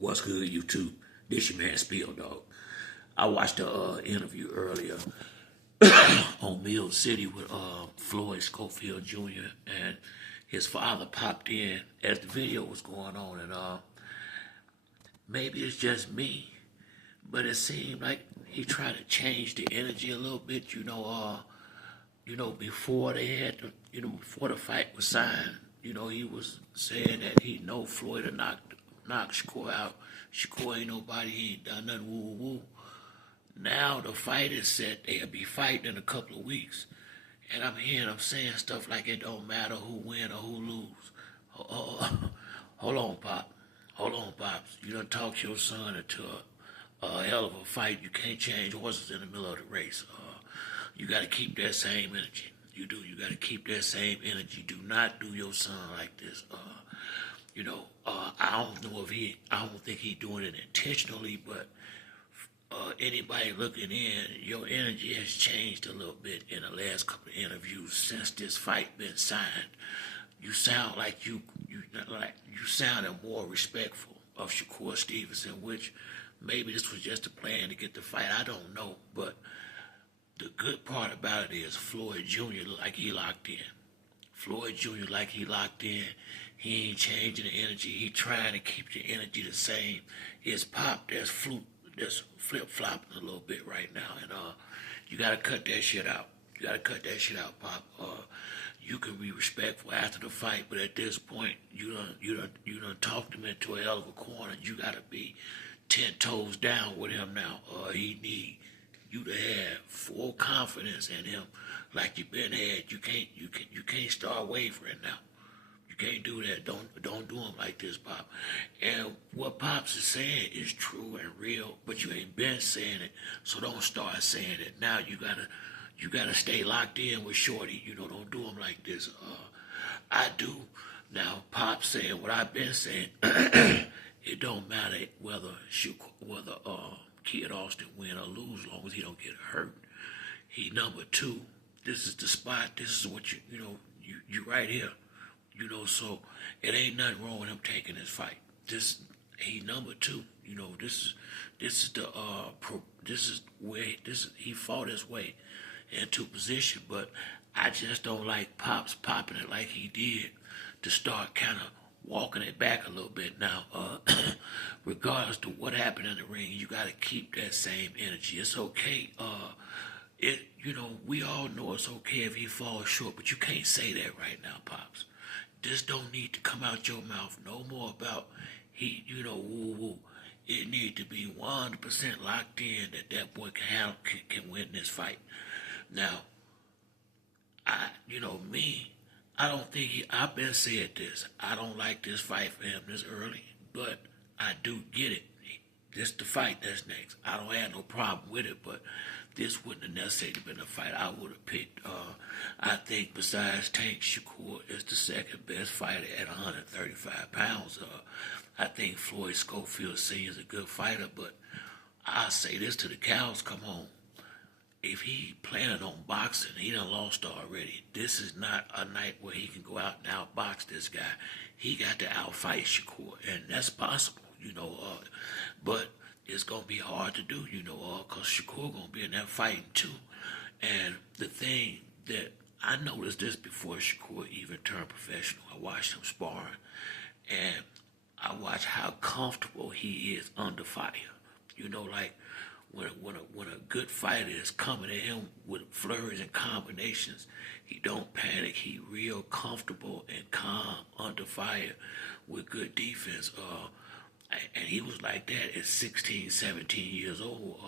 What's good, YouTube? This your man Spill, dog. I watched the interview earlier on Mill City with Floyd Schofield Jr. and his father popped in as the video was going on, and maybe it's just me, but it seemed like he tried to change the energy a little bit. Before they had, before the fight was signed, he was saying that he know Floyd had knock Shakur out. Shakur ain't nobody, he ain't done nothing, woo woo woo. Now the fight is set, they'll be fighting in a couple of weeks. And I'm hearing them saying stuff like it don't matter who win or who lose. Hold on, Pop. Hold on, Pops. You done talked your son into a hell of a fight. You can't change horses in the middle of the race. You got to keep that same energy. You do. You got to keep that same energy. Do not do your son like this. I don't think he doing it intentionally, but anybody looking in, your energy has changed a little bit in the last couple of interviews since this fight been signed. You sound like you sounded more respectful of Shakur Stevenson, which maybe this was just a plan to get the fight. I don't know, but the good part about it is Floyd Jr. look like he locked in. Floyd Jr. like he locked in. He ain't changing the energy. He trying to keep the energy the same. His Pop that's flip-flopping a little bit right now, and you gotta cut that shit out. You gotta cut that shit out, Pop. You can be respectful after the fight, but at this point, you done talked him into a hell of a corner. You gotta be 10 toes down with him now. He need you to have full confidence in him, like you been had. You can't start wavering now. You can't do that. Don't do him like this, Pop. And what Pops is saying is true and real, but you ain't been saying it, so don't start saying it now. You gotta stay locked in with Shorty. Don't do him like this. I do. Now, Pop saying what I've been saying. It don't matter whether Kid Austin win or lose, as long as he don't get hurt. He number two. This is the spot. This is what you right here. So it ain't nothing wrong with him taking this fight. He number two. He fought his way into position, but I just don't like Pops popping it like he did to start kind of walking it back a little bit now. Regardless to what happened in the ring, you got to keep that same energy. It's okay. We all know it's okay if he falls short, but you can't say that right now, Pops. This don't need to come out your mouth no more about woo woo. It need to be 100% locked in that boy can win this fight. Now, I don't think I've been said this. I don't like this fight for him this early, but I do get it. This the fight that's next. I don't have no problem with it, but this wouldn't have necessarily been a fight I would have picked. I think besides Tank, Shakur is the second best fighter at 135 pounds. I think Floyd Schofield Sr is a good fighter, but I'll say this till the cows come home. If he planning on boxing, he done lost already. This is not a night where he can go out and outbox this guy. He got to outfight Shakur, and that's possible, but it's going to be hard to do, because Shakur going to be in that fighting too. And the thing that I noticed this before Shakur even turned professional, I watched him sparring, and I watched how comfortable he is under fire. Like, when a good fighter is coming at him with flurries and combinations, he don't panic. He real comfortable and calm under fire with good defense. And he was like that at 16, 17 years old.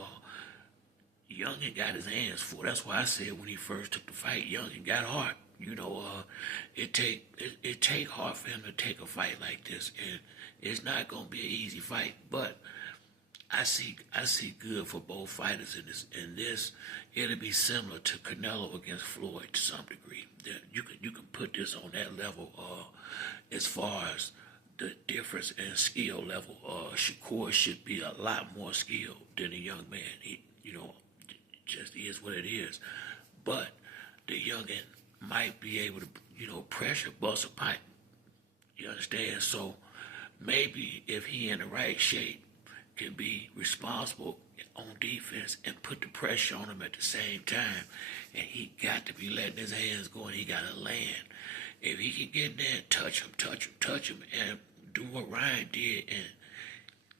Youngin got his hands full. That's why I said when he first took the fight, Youngin got hard. It take hard for him to take a fight like this, and it's not gonna be an easy fight, but I see good for both fighters in this. It'll be similar to Canelo against Floyd to some degree. You can put this on that level. As far as the difference in skill level, Shakur should be a lot more skilled than a young man. He just is what it is. But the youngin might be able to pressure bust a pipe. You understand? So maybe if he in the right shape, can be responsible on defense and put the pressure on him at the same time. And he got to be letting his hands go and he got to land. If he can get in there and touch him, and do what Ryan did and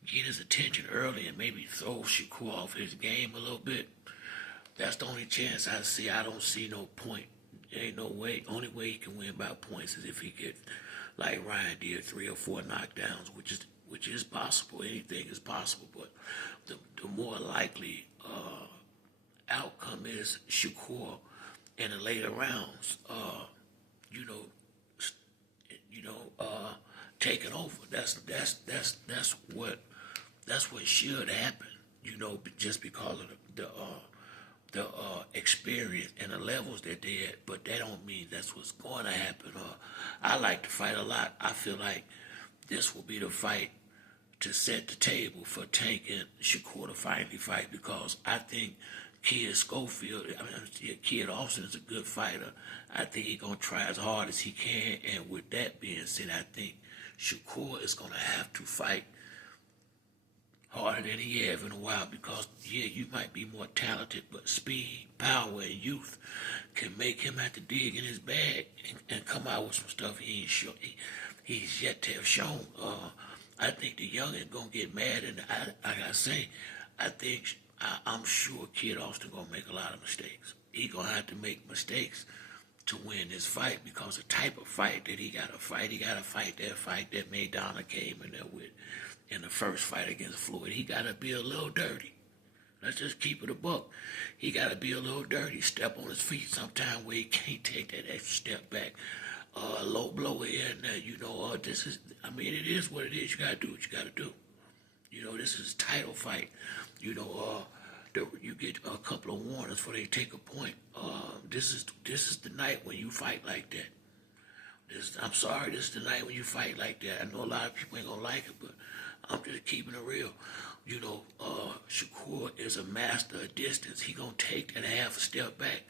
get his attention early and maybe throw Shakur off his game a little bit, that's the only chance I see. I don't see no point. There ain't no way. Only way he can win by points is if he get, like Ryan did, 3 or 4 knockdowns, which is possible. Anything is possible, but the more likely outcome is Shakur in the later rounds. Taking over. That's what should happen. Just because of the experience and the levels that they at, but that don't mean that's what's going to happen. I like to fight a lot. I feel like this will be the fight to set the table for Tank and Shakur to finally fight, because I think Kid Austin is a good fighter. I think he's going to try as hard as he can, and with that being said, I think Shakur is going to have to fight harder than he have in a while, because, yeah, you might be more talented, but speed, power, and youth can make him have to dig in his bag and come out with some stuff he's yet to have shown. I think the youngin' gonna get mad, and I gotta say, I'm sure Kid Austin gonna make a lot of mistakes. He gonna have to make mistakes to win this fight, because the type of fight that he gotta fight that fight that Maidana came in there with in the first fight against Floyd. He gotta be a little dirty. Let's just keep it a buck. He gotta be a little dirty, step on his feet sometime where he can't take that extra step back. Low blow here and there, it is what it is. You gotta do what you gotta do. This is a title fight. You get a couple of warnings before they take a point. This is the night when you fight like that. I'm sorry, this is the night when you fight like that. I know a lot of people ain't gonna like it, but I'm just keeping it real. Shakur is a master of distance. He gonna take that half a step back.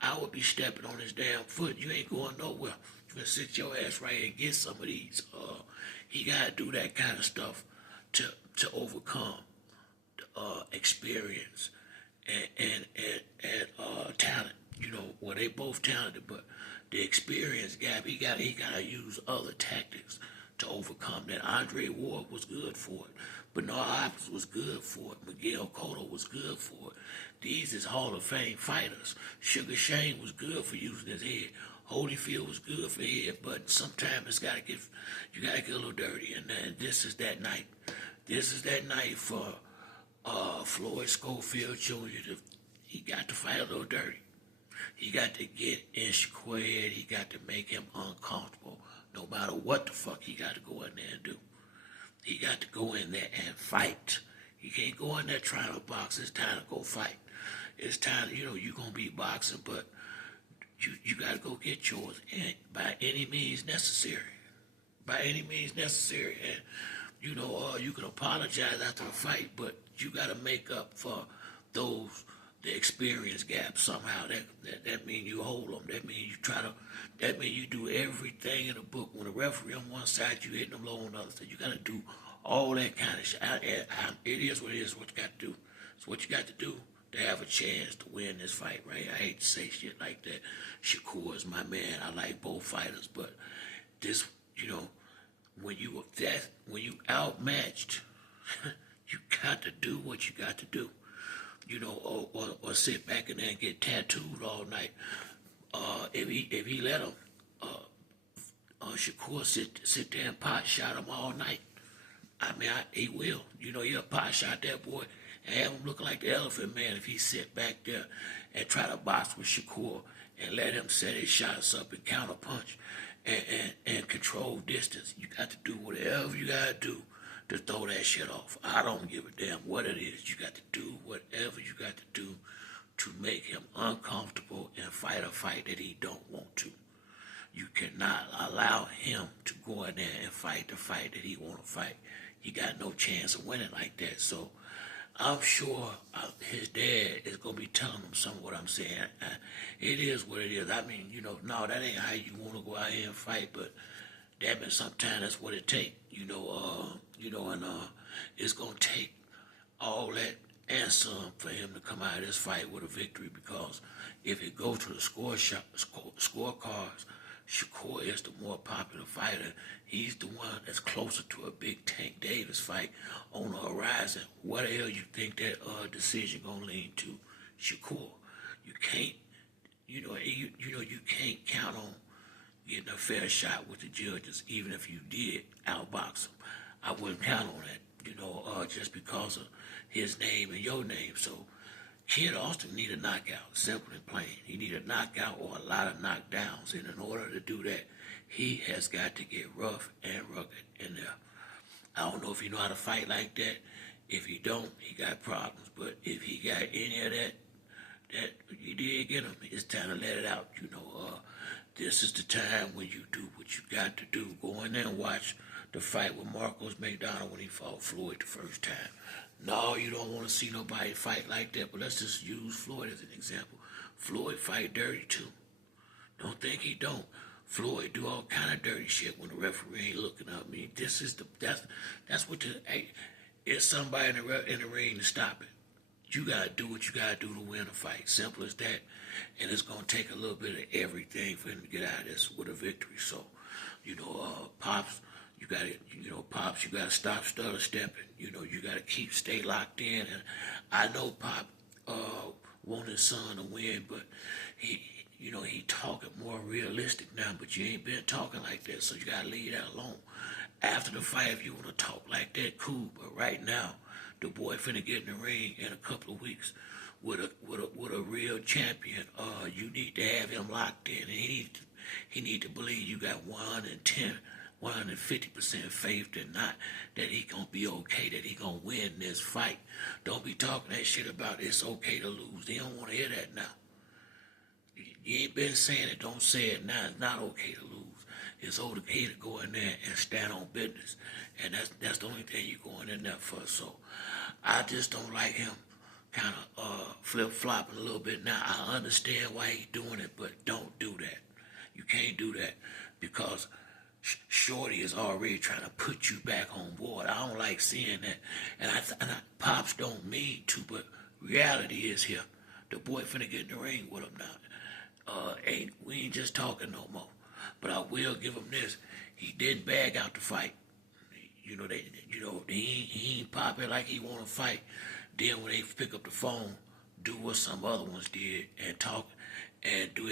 I would be stepping on his damn foot. You ain't going nowhere. You gonna sit your ass right and get some of these. He gotta do that kind of stuff to overcome experience and talent. They both talented, but the experience gap, he gotta use other tactics to overcome that. Andre Ward was good for it. Bernard Hopkins was good for it. Miguel Cotto was good for it. These is Hall of Fame fighters. Sugar Shane was good for using his head. Holyfield was good for head, but sometimes you gotta get a little dirty, and this is that night. This is that night for Floyd Schofield Jr. He got to fight a little dirty. He got to get in Shakur's head. He got to make him uncomfortable, no matter what the fuck he got to go in there and do. He got to go in there and fight. You can't go in there trying to box. It's time to go fight. It's time, you're going to be boxing, but you got to go get yours by any means necessary. By any means necessary. And, you can apologize after the fight, but you got to make up for the experience gap somehow. That means you hold them. That means you do everything in the book. When the referee on one side, you hitting them low on the other side. You got to do all that kind of shit. It is what it is, what you got to do. It's what you got to do to have a chance to win this fight, right? I hate to say shit like that. Shakur is my man. I like both fighters, but this, when you outmatched, you got to do what you got to do. Or sit back in there and get tattooed all night. If he let him, Shakur sit there and pot shot him all night. He will. He'll pot shot that boy and have him look like the Elephant Man if he sit back there and try to box with Shakur and let him set his shots up and counter punch and control distance. You got to do whatever you got to do to throw that shit off. I don't give a damn what it is. You got to do whatever you got to do to make him uncomfortable and fight a fight that he don't want to. You cannot allow him to go in there and fight the fight that he want to fight. He got no chance of winning like that. So I'm sure his dad is going to be telling him some of what I'm saying. It is what it is. No, that ain't how you want to go out here and fight, but that means sometimes that's what it takes, and it's gonna take all that and some for him to come out of this fight with a victory, because if it goes to the scorecards, Shakur is the more popular fighter. He's the one that's closer to a big Tank Davis fight on the horizon. What the hell you think that decision gonna lean to? Shakur. You can't, you can't count on getting a fair shot with the judges, even if you did outbox him. I wouldn't count on that, just because of his name and your name. So Kid Austin need a knockout, simple and plain. He need a knockout or a lot of knockdowns, and in order to do that, he has got to get rough and rugged in there. I don't know if he know how to fight like that. If he don't, he got problems. But if he got any of that you did get him, it's time to let it out. This is the time when you do what you got to do. Go in there and watch the fight with Marcos McDonald when he fought Floyd the first time. No, you don't want to see nobody fight like that, but let's just use Floyd as an example. Floyd fight dirty too. Don't think he don't. Floyd do all kind of dirty shit when the referee ain't looking up. I mean, that's what it's somebody in the ring to stop it. You gotta do what you gotta do to win a fight. Simple as that. And it's gonna take a little bit of everything for him to get out of this with a victory. So, Pops, you gotta stop stutter stepping. You gotta stay locked in. And I know Pop want his son to win, but he talking more realistic now, but you ain't been talking like that, so you gotta leave that alone. After the fight, if you wanna talk like that, cool. But right now, the boy finna get in the ring in a couple of weeks with a real champion. You need to have him locked in, and he need to believe you got 150% faith that he gonna be okay, that he gonna win this fight. Don't be talking that shit about it's okay to lose. They don't want to hear that now. You ain't been saying it, don't say it now. It's not okay to lose. It's okay to go in there and stand on business. And that's the only thing you're going in there for. So I just don't like him kind of flip-flopping a little bit now. I understand why he's doing it, but don't do that. You can't do that because Shorty is already trying to put you back on board. I don't like seeing that. And Pops don't mean to, but reality is here. The boy finna get in the ring with him now. We ain't just talking no more. But I will give him this. He didn't bag out the fight. He ain't popping like he want to fight. Then when they pick up the phone, do what some other ones did and talk and do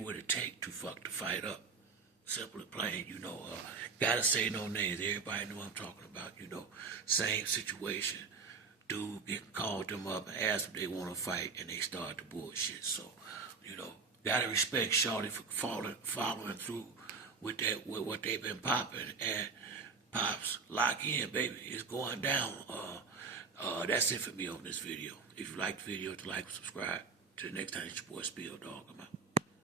what it takes to fuck the fight up. Simple and plain, gotta say no names. Everybody know what I'm talking about, Same situation. Dude called them up and asked if they want to fight, and they started the bullshit. So, gotta respect Shorty for following through with what they've been popping. And Pops, lock in, baby. It's going down. That's it for me on this video. If you like the video, like and subscribe. Till the next time, it's your boy Spill Dog. I'm out.